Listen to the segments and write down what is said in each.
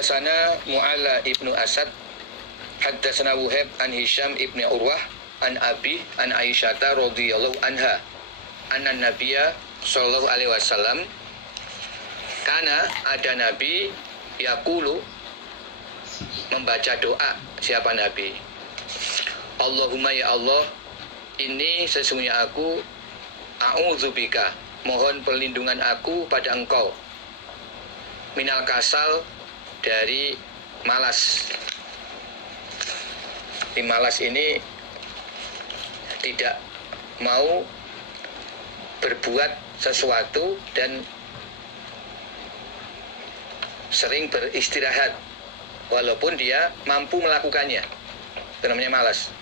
Haddatsana Mu'alla ibnu Asad, haddatsana Wuhaib an Hisham ibnu Urwah an Abi an Aisyata radhiyallahu anha anna Nabiyya sallallahu alaihi wasallam kana ada Nabi yaqulu membaca doa. Siapa Nabi? Allahumma ya Allah, ini sesungguhnya aku a'udzubika, mohon perlindungan aku pada Engkau, minal kasal, dari malas. Di malas ini tidak mau berbuat sesuatu dan sering beristirahat walaupun dia mampu melakukannya. Itu namanya malas.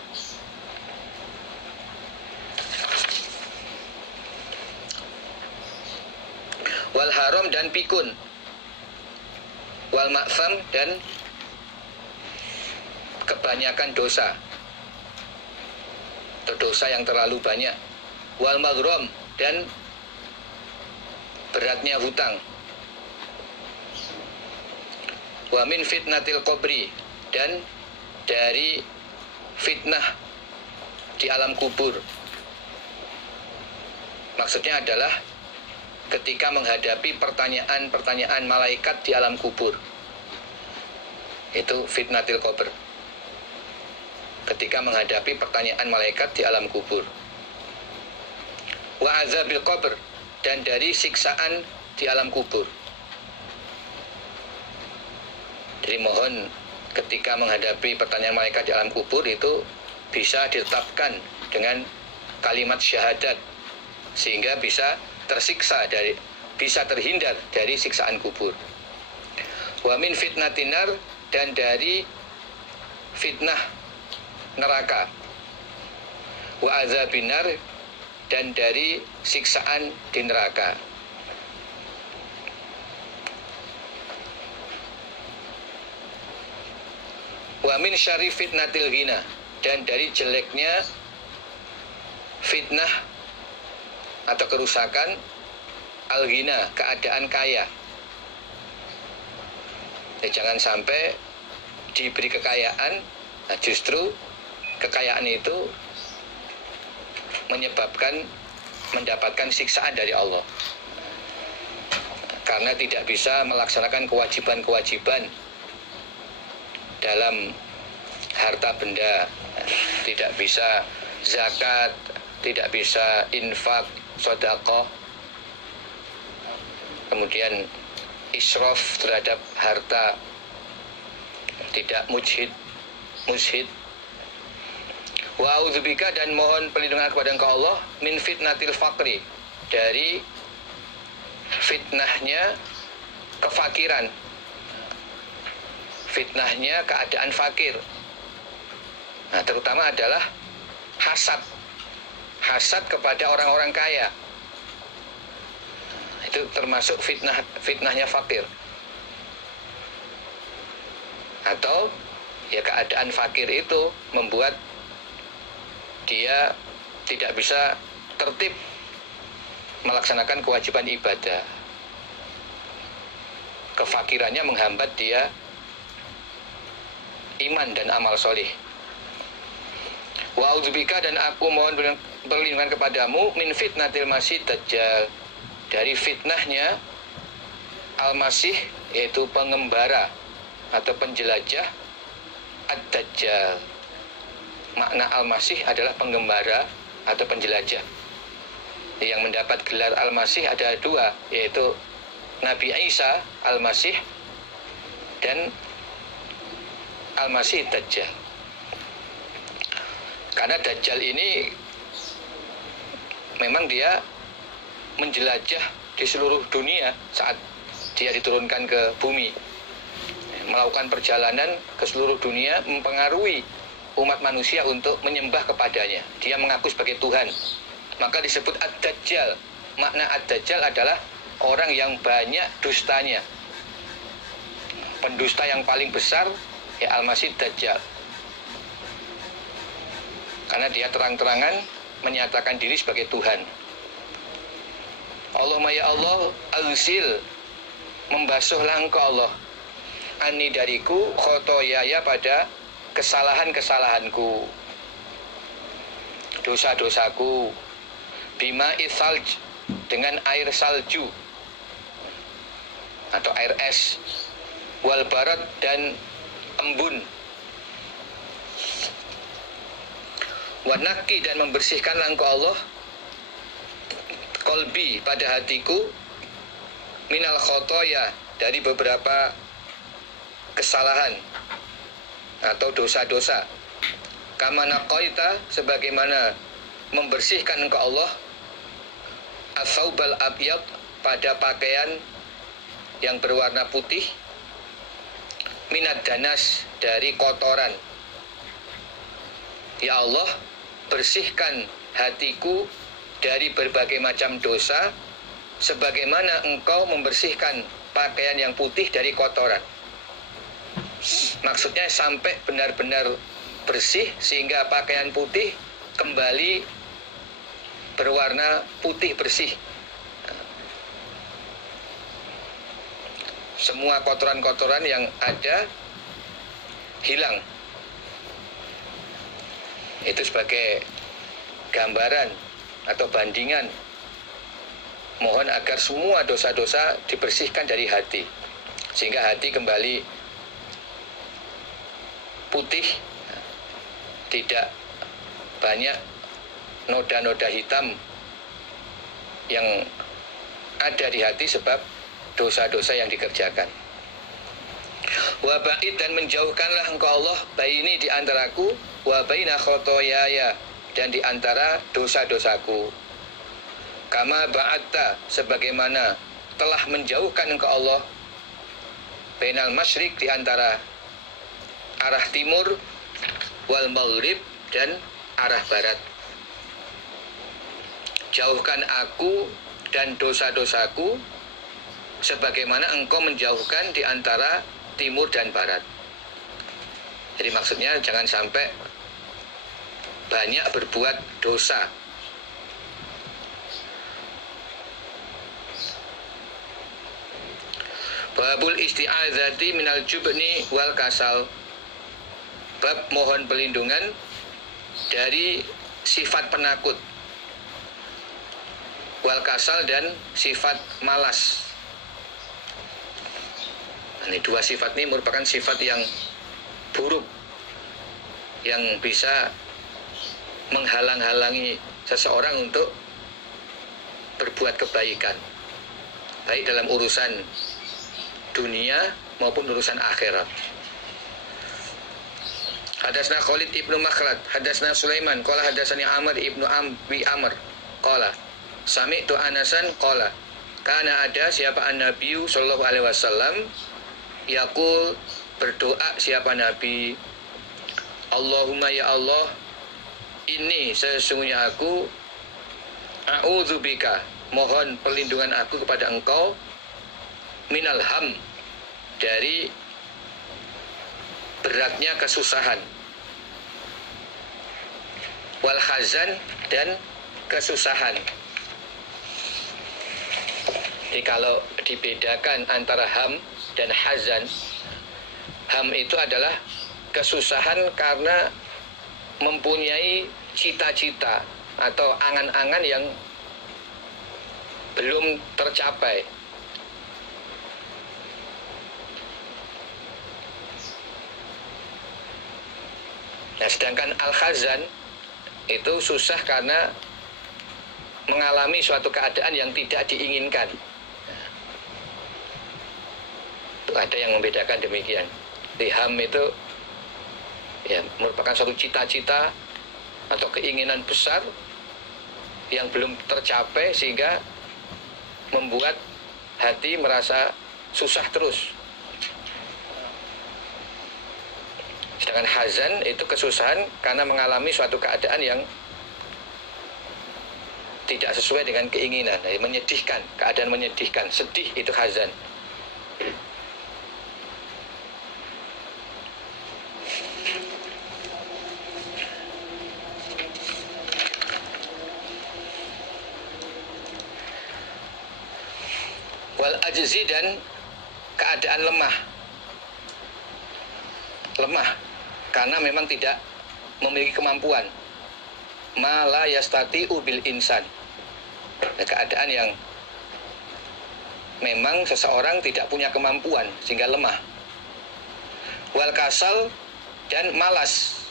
Wal haram dan pikun, wal ma'tham dan kebanyakan dosa atau dosa yang terlalu banyak, wal maghram dan beratnya hutang, wa min fitnatil qabri dan dari fitnah di alam kubur. Maksudnya adalah ketika menghadapi pertanyaan-pertanyaan malaikat di alam kubur. Itu fitnatil qabr. Ketika menghadapi pertanyaan malaikat di alam kubur. Wa azabil qabr dan dari siksaan di alam kubur. Jadi mohon ketika menghadapi pertanyaan malaikat di alam kubur itu bisa ditetapkan dengan kalimat syahadat sehingga bisa terhindar dari siksaan kubur. Wa min fitnatinar dan dari fitnah neraka. Wa azabinar dan dari siksaan di neraka. Wa min syarri fitnatil ghina dan dari jeleknya fitnah atau kerusakan al-ghina, keadaan kaya. Jangan sampai diberi kekayaan, justru kekayaan itu menyebabkan mendapatkan siksaan dari Allah karena tidak bisa melaksanakan kewajiban-kewajiban dalam harta benda, tidak bisa zakat, tidak bisa infak, sedekah, kemudian israf terhadap harta, tidak mushid. Wa a'udzubika dan mohon perlindungan kepada Engkau Allah min fitnatil faqri dari fitnahnya kefakiran, fitnahnya keadaan fakir. Nah, terutama adalah hasad kepada orang-orang kaya. Itu termasuk fitnahnya fakir. Atau ya keadaan fakir itu membuat dia tidak bisa tertib melaksanakan kewajiban ibadah. Kefakirannya menghambat dia iman dan amal soleh. Wa a'udzubika dan aku mohon perlindungan kepadamu min fitnatil masih dajjal dari fitnahnya al-masih, yaitu pengembara atau penjelajah ad-dajjal. Makna al-masih adalah penggembara atau penjelajah. Yang mendapat gelar al-masih ada dua, yaitu Nabi Isa al-masih dan al-masih dajjal. Karena dajjal ini memang dia menjelajah di seluruh dunia saat dia diturunkan ke bumi, melakukan perjalanan ke seluruh dunia, mempengaruhi umat manusia untuk menyembah kepadanya. Dia mengaku sebagai Tuhan, maka disebut ad-dajjal. Makna ad-dajjal adalah orang yang banyak dustanya. Pendusta yang paling besar ya al-masih dajjal, karena dia terang-terangan menyatakan diri sebagai Tuhan. Allahumma ya Allah, aghsil, membasuhlah Engkau Allah, ani dariku, khotoyaya pada kesalahan-kesalahanku, dosa-dosaku, bima ithalj dengan air salju atau air es, wal barat dan embun, wanaki dan membersihkanlah engkau Allah kolbi pada hatiku, minal khotoya dari beberapa kesalahan atau dosa-dosa, kama naqaita sebagaimana membersihkan engkau Allah as-saubal abyad pada pakaian yang berwarna putih, minad danas dari kotoran. Ya Allah, bersihkan hatiku dari berbagai macam dosa sebagaimana engkau membersihkan pakaian yang putih dari kotoran. Maksudnya sampai benar-benar bersih sehingga pakaian putih kembali berwarna putih bersih. Semua kotoran-kotoran yang ada hilang. Itu sebagai gambaran atau bandingan. Mohon agar semua dosa-dosa dibersihkan dari hati, sehingga hati kembali putih, tidak banyak noda-noda hitam yang ada di hati sebab dosa-dosa yang dikerjakan. Wa ba'id dan menjauhkanlah engkau Allah baini di antaraku, wa baina khotoyaya dan di antara dosa-dosaku. Kama ba'atta sebagaimana telah menjauhkan engkau Allah bainal masyriq di antara arah timur, wal maghrib dan arah barat. Jauhkan aku dan dosa-dosaku sebagaimana engkau menjauhkan di antara timur dan barat. Jadi maksudnya jangan sampai banyak berbuat dosa. Babul isti'adzati minal jubni wal kasal. Bab mohon perlindungan dari sifat penakut, wal kasal dan sifat malas. Ini dua sifat ini merupakan sifat yang buruk yang bisa menghalang-halangi seseorang untuk berbuat kebaikan, baik dalam urusan dunia maupun urusan akhirat. Hadasna Khalid ibnu Makhlad, hadasna Sulaiman, qala hadasani Amr ibnu Abi Amr, qala sami'tu Anasan, qala kana ada siapa an-nabiyyu sallallahu alaihi wasallam yaqul berdoa siapa Nabi, Allahumma ya Allah, ini sesungguhnya aku a'udzubika mohon perlindungan aku kepada engkau minal ham dari beratnya kesusahan, wal hazan dan kesusahan. Jadi kalau dibedakan antara ham dan hazan, ham itu adalah kesusahan karena mempunyai cita-cita atau angan-angan yang belum tercapai. Nah, sedangkan al-khazan itu susah karena mengalami suatu keadaan yang tidak diinginkan. Itu ada yang membedakan demikian. Ham itu ya merupakan suatu cita-cita atau keinginan besar yang belum tercapai sehingga membuat hati merasa susah terus. Sedangkan hazan itu kesusahan karena mengalami suatu keadaan yang tidak sesuai dengan keinginan, menyedihkan, keadaan menyedihkan, sedih, itu hazan. Wal ajzi dan keadaan lemah. lemah karena memang tidak memiliki kemampuan. Ma la yastati'u bil insan. Keadaan yang memang seseorang tidak punya kemampuan sehingga lemah. Wal kasal dan malas.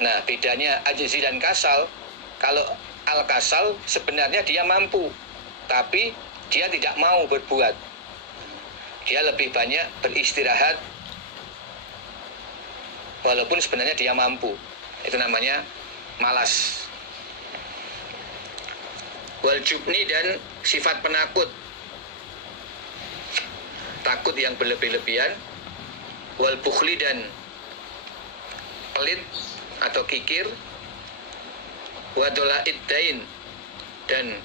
Nah, bedanya ajzi dan kasal, kalau al-kasal sebenarnya dia mampu, tapi dia tidak mau berbuat. Dia lebih banyak beristirahat walaupun sebenarnya dia mampu. Itu namanya malas. Wal jubni dan sifat penakut, takut yang berlebih-lebihan. Wal bukhli dan pelit atau kikir. Wa dola'id dain dan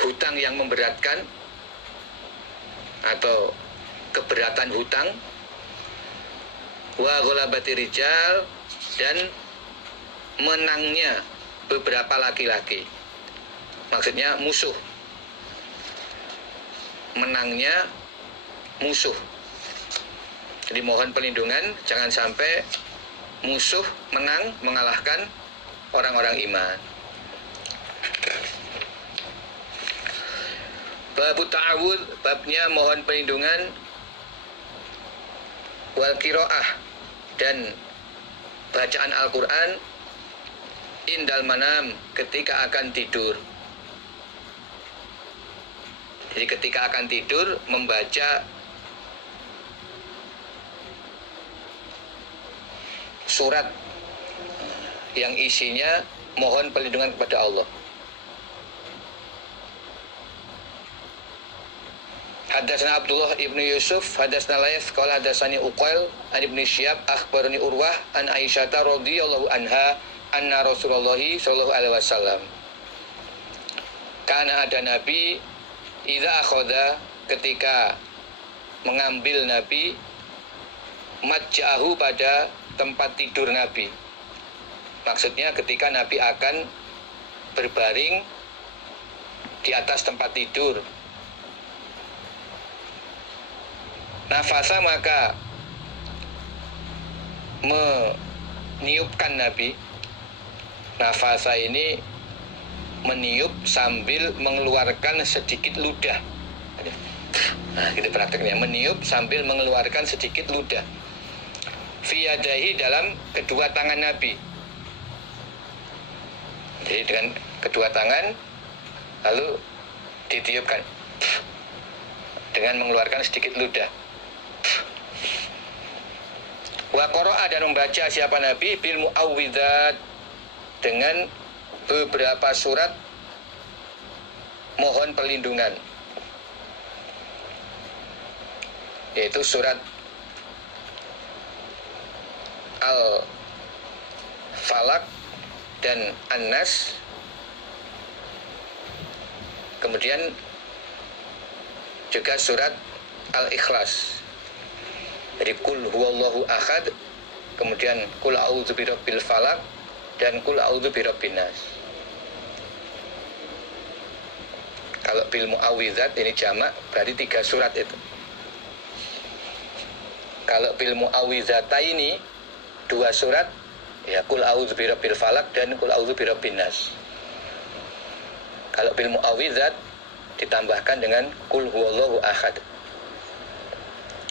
hutang yang memberatkan atau keberatan hutang. Wa ghalabati rijal dan menangnya beberapa laki-laki. Maksudnya musuh. Menangnya musuh. Jadi mohon perlindungan jangan sampai musuh menang mengalahkan orang-orang iman. Bab ta'awud, babnya mohon perlindungan. Wal qiraah dan bacaan Al-Quran indal manam, ketika akan tidur. Jadi ketika akan tidur membaca surat yang isinya mohon perlindungan kepada Allah. Hadatsana Abdullah ibnu Yusuf, hadatsana Laits, qala hadatsani Uqail an ibnu Syihab, akhbarani Urwah an Aisyah radhiyallahu anha anna Rasulullah sallallahu alaihi wasallam kana ada Nabi idza akhadha, ketika mengambil Nabi maj'ahu, pada tempat tidur Nabi. Maksudnya ketika Nabi akan berbaring di atas tempat tidur. Nafasa, maka meniupkan Nabi. Nafasa ini meniup sambil mengeluarkan sedikit ludah. Nah, kita prakteknya meniup sambil mengeluarkan sedikit ludah. Fi yadaihi, dalam kedua tangan Nabi. Jadi dengan kedua tangan lalu ditiupkan dengan mengeluarkan sedikit ludah. Wa qara'a, dan membaca siapa Nabi bil mu'awwidzat, dengan beberapa surat mohon perlindungan, yaitu surat Al-Falaq dan An-Nas, kemudian juga surat Al-Ikhlas. Jadi kul huwallahu ahad, kemudian kul a'udzu birabbil falaq, dan kul a'udzu birabbin nas. Kalau bil mu'awwidzat ini jamak, berarti 3 surat itu. Kalau bil mu'awwidzataini 2 surat, ya kul a'udzu birabbil falaq dan kul a'udzu birabbin nas. Kalau bil mu'awwidzat ditambahkan dengan kul huwallahu ahad.